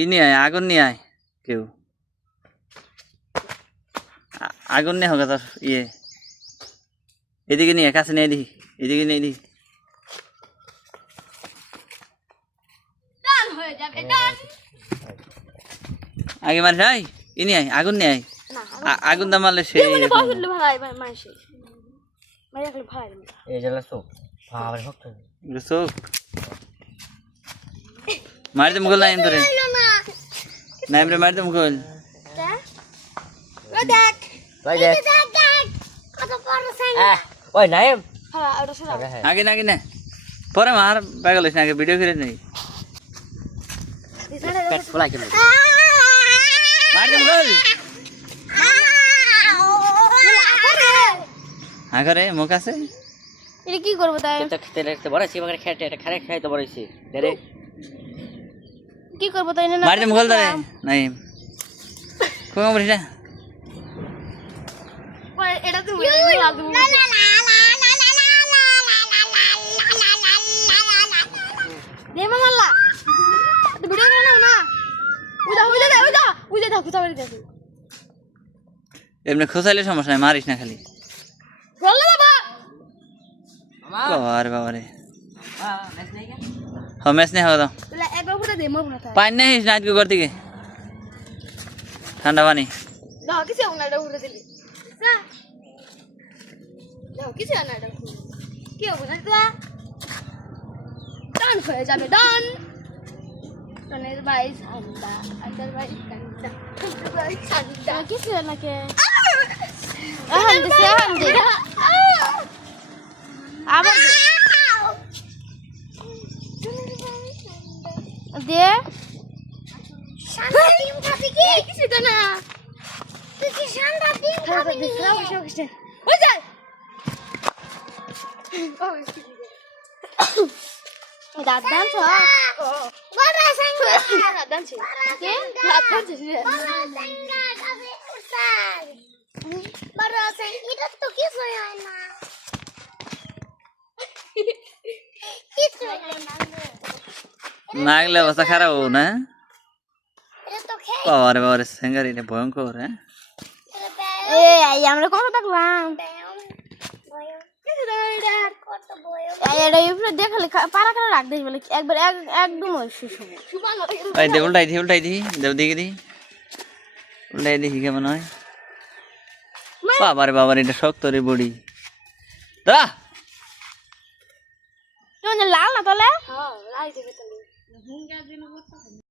ই নিয়ে আয়, আগুন নিয়ে আয় কেউ। আগুন নিয়ে হোক তোর ইয়ে, এদিকে নিয়ে কাছে নিয়ে দিই, এদিকে নিয়ে দিই। আগে মারিস আয়, ই নিয়ে আয়, আগুন নিয়ে আয়। আগুন দা মারলে সেই চোখ মারি দে মুঘল নাইম তোরে, নাইম রে মারি দে মুঘল। আগে না আগে না পরে মার পাগল হইস না, আগে ভিডিও করে নেই। মারি দে মুঘল। আগে মুখ আছে এটা কি করবো তাই? কি করবো তাই? মারি দে মুঘল ধরে নাই কোন বলিস না। এটা তো এমনি খোঁচাইলে সমস্যা নাই, মারিস না খালি। বাবারে বাবারে, হ্যাঁ ম্যাচ নেই, হওয়া পানি নেই নাইট ঘর থেকে ঠান্ডা পানি। যাবে ডান টনের ভাই ঠান্ডা, আন্দার ভাই ঠান্ডা কিছু নাকি আবার দে কিছু তো না দাঁত দাঁত না গেলে অবস্থা খারাপ হবো না। বাবারে বাবারে সেঙ্গার এটা ভয়ঙ্কর। হ্যাঁ আমরা কত থাকলাম দেখালে পারা করে রাখ দিস বলে একবার একদম উল্টাই দি উল্টাই দি দেব দিকে দি উল্টাই দেখি কেমন হয়। বাবারে বাবারে এটা শক্ত রে বডি দাদা লাল না তাহলে